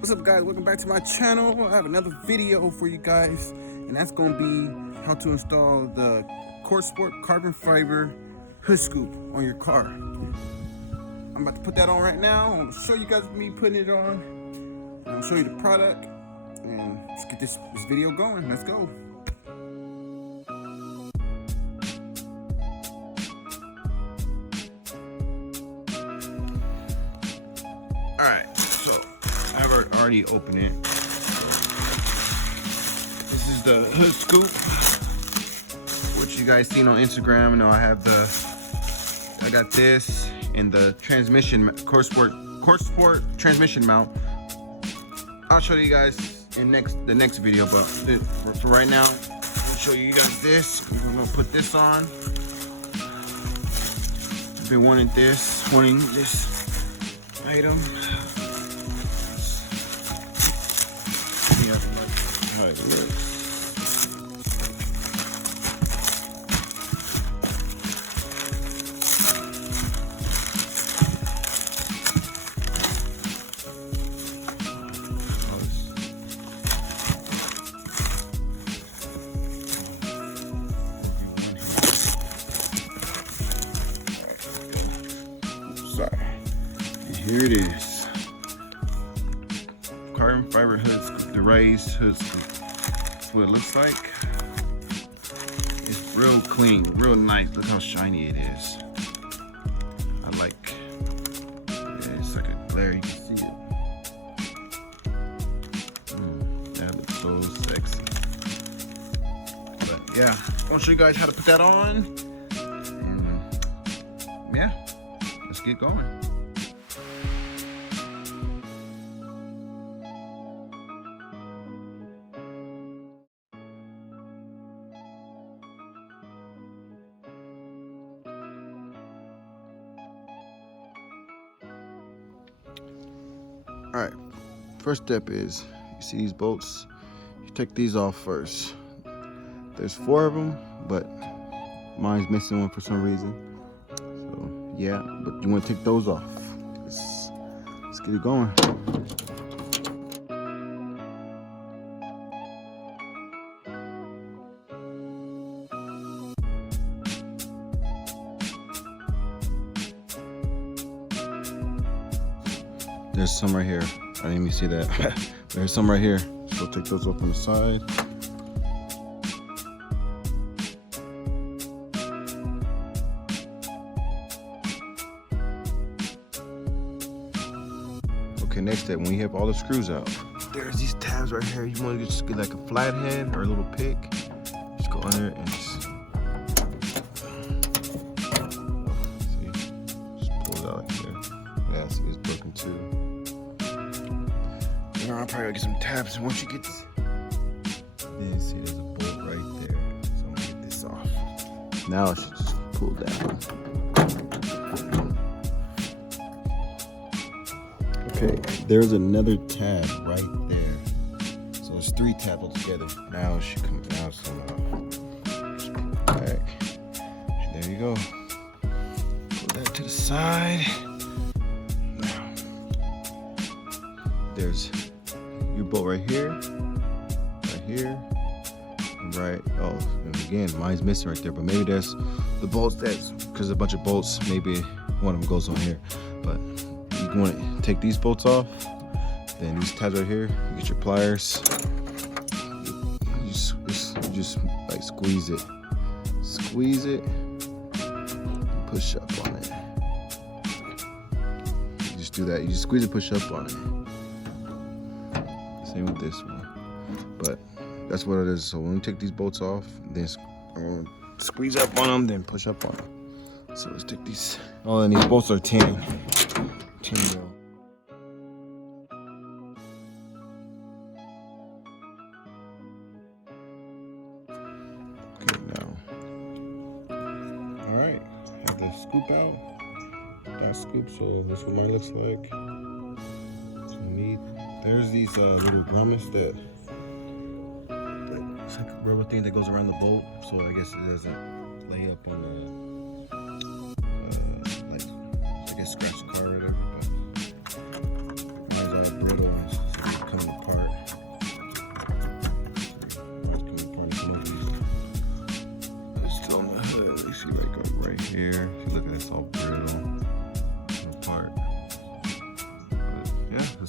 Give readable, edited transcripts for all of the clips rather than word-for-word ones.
What's up, guys? Welcome back to my channel. I have another video for you guys, and that's going to be how to install the CorkSport carbon fiber hood scoop on your car. I'm about to put that on right now. I'm going to show you guys me putting it on. I'm going to show you the product, and let's get this video going. Let's go. Alright, so I've already opened it. This is the hood scoop, which you guys seen on Instagram. You know, I got this and the transmission CorkSport transmission mount. I'll show you guys in the next video, but for right now, I'll show you guys this. I'm gonna put this on. I've been wanting this item. How it looks. Sorry. Here it is. Carbon fiber hood scoop, the raised hood scoop. That's what it looks like. It's real clean, real nice. Look how shiny it is. I like it's like a glare, you can see it. That looks so sexy. But yeah, I'll show you guys how to put that on. And yeah, let's get going. All right, first step is, you see these bolts, you take these off first. There's 4 of them, but mine's missing one for some reason. So yeah, but you want to take those off. Let's get it going. There's some right here. I didn't even see that. There's some right here. So take those off on the side. Okay, next step, when you have all the screws out, there's these tabs right here. You want to just get like a flathead or a little pick. Just go under it and just pull it out like here. Yeah, see, it's broken too. I'll probably get some tabs, and once you get this, then see there's a bolt right there. So I'm gonna get this off. Now I should just pull down. Okay, there's another tab right there. So it's 3 tabs altogether. Now it should come out somehow. Just pull it back. And there you go. Put that to the side. Now there's your bolt right here, and right. Oh, and again, mine's missing right there. But maybe there's the bolts because there's a bunch of bolts. Maybe one of them goes on here. But you want to take these bolts off. Then these tabs right here. You get your pliers. You just like squeeze it, and push up on it. You just do that. You just squeeze and push up on it. Same with this one, but that's what it is. So when we take these bolts off, then I'm gonna squeeze up on them, then push up on them. So let's take these. Oh, and these bolts are 10 mil. Okay, now, all right, have the scoop out. That scoop. So that's what mine looks like. So neat. There's these little grommets that it's like a rubber thing that goes around the bolt, so I guess it doesn't lay up on the like I guess scratch the car or whatever. But mine's all brittle and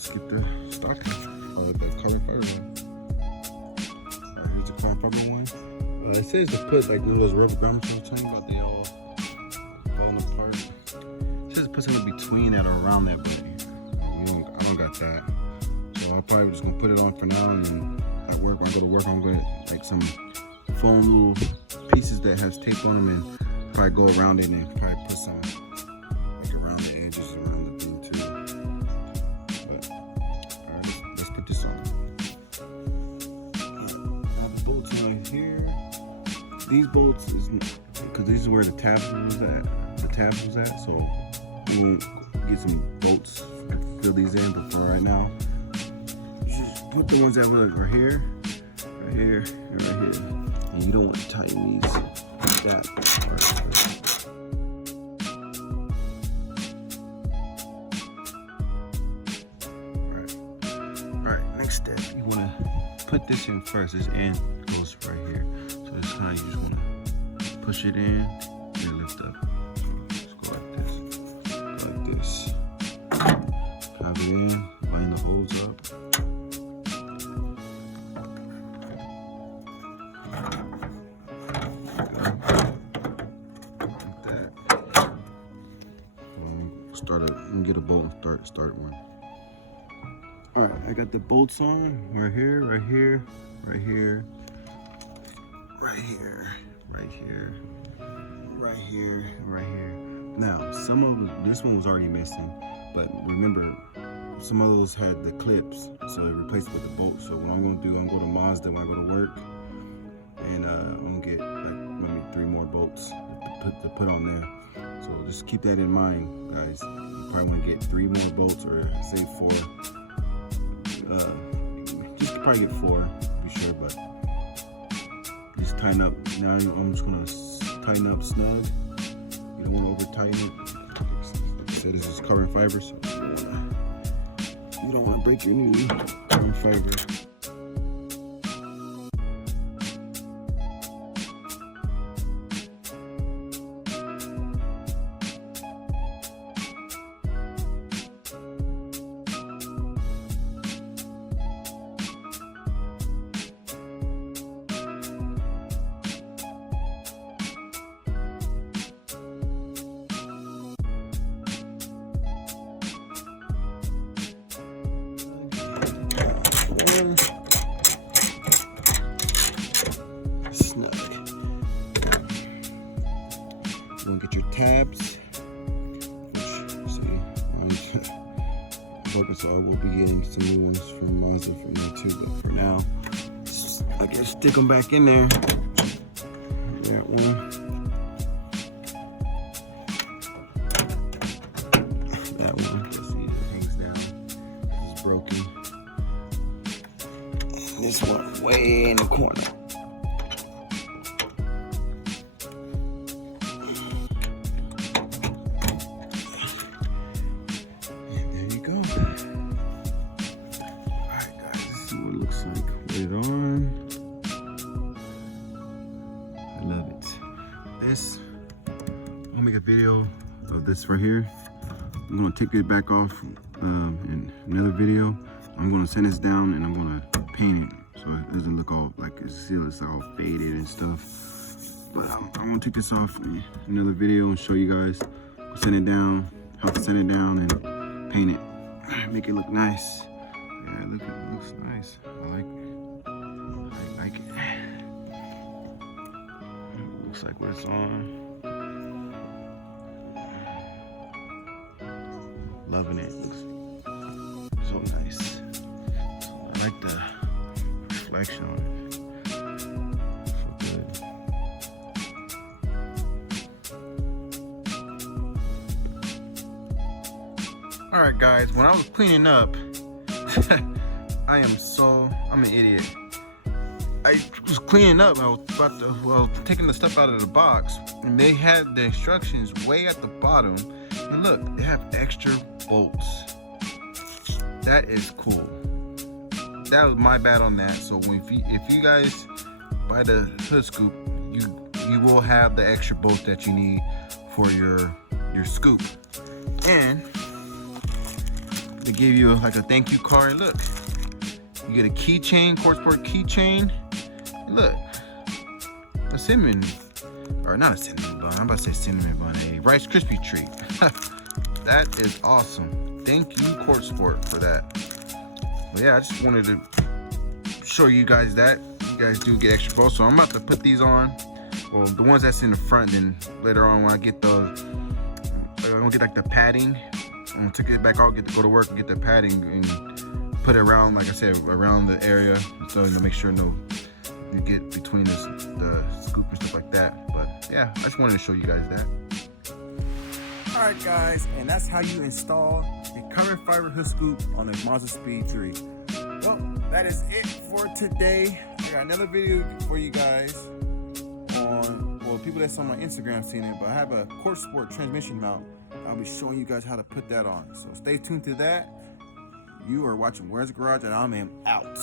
let's get the stock or the carbon fiber one. Here's the carbon fiber one. It says to put like one of those rubber garments I was telling you about, they all falling apart. It says to put something between that or around that, but I don't got that. So I'm probably just gonna put it on for now, and then at work, when I go to work, I'm gonna like some foam little pieces that has tape on them, and probably go around it and probably put some like around the edges around the thing too. But alright, let's put this on. I have bolts right here. These bolts is because this is where the tabs was at. So we won't get some bolts and fill these in. But for right now, just put the ones that were like right here, and right here. And you don't want to tighten these like that. All right. Next step, you want to put this in first. This end goes right here. So this kind of, you just want to push it in and lift up. Just go like this. Have it in, line the holes up. Let me get a bolt and start one. All right, I got the bolts on right here. Now, some of this one was already missing, but remember, some of those had the clips, so it replaced it with the bolts. So what I'm gonna do, I'm gonna go to Mazda when I go to work, and I'm gonna get like maybe 3 more bolts to put on there. So just keep that in mind, guys. You probably want to get 3 more bolts, or say 4. Just probably get 4, be sure. But just tighten up. Now I'm just gonna tighten up snug. You don't want to over tighten it. Like I said, this is carbon fiber, so you don't want to break your knee. Carbon fiber. Snug. You're gonna get your tabs, which, see, working, so I will be getting some new ones from Mazda from there too. But for now, I guess stick them back in there. That one. That one. See, it hangs down. It's broken. This one way in the corner. And there you go. Alright guys, this is what it looks like. Put it on. I love it. This, I'm gonna make a video of this right here. I'm gonna take it back off in another video. I'm gonna sand this down and I'm gonna paint it so it doesn't look all like it's all faded and stuff. But I'm gonna take this off in another video and show you guys. Sand it down, how to sand it down and paint it, make it look nice. Yeah, look, it looks nice. I like it. It looks like what it's on. Loving it. Looks so nice. I like the reflection on it. So good. All right, guys. When I was cleaning up, I'm an idiot. I was cleaning up. I was taking the stuff out of the box, and they had the instructions way at the bottom. And look, they have extra bolts. That is cool. That was my bad on that. So if you guys buy the hood scoop, you will have the extra bolts that you need for your scoop. And they give you like a thank you card. Look, you get a keychain, CorkSport keychain. Look, a cinnamon, or not a cinnamon bun. I'm about to say cinnamon bun, a Rice Krispie treat. That is awesome. Thank you, CorkSport, for that. But yeah, I just wanted to show you guys that. You guys do get extra balls, so I'm about to put these on. Well, the ones that's in the front, then later on when I get those, I'm gonna get like the padding. I'm gonna take it back out, go to work and get the padding and put it around, like I said, around the area, so you make sure you get between the scoop and stuff like that. But yeah, I just wanted to show you guys that. All right, guys, and that's how you install the carbon fiber hood scoop on the mazdaspeed 3. Well, that is it for today. I got another video for you guys on, well, people that's on my Instagram seen it, but I have a CorkSport transmission mount. I'll be showing you guys how to put that on. So stay tuned to that. You are watching Where's the Garage, and I'm out.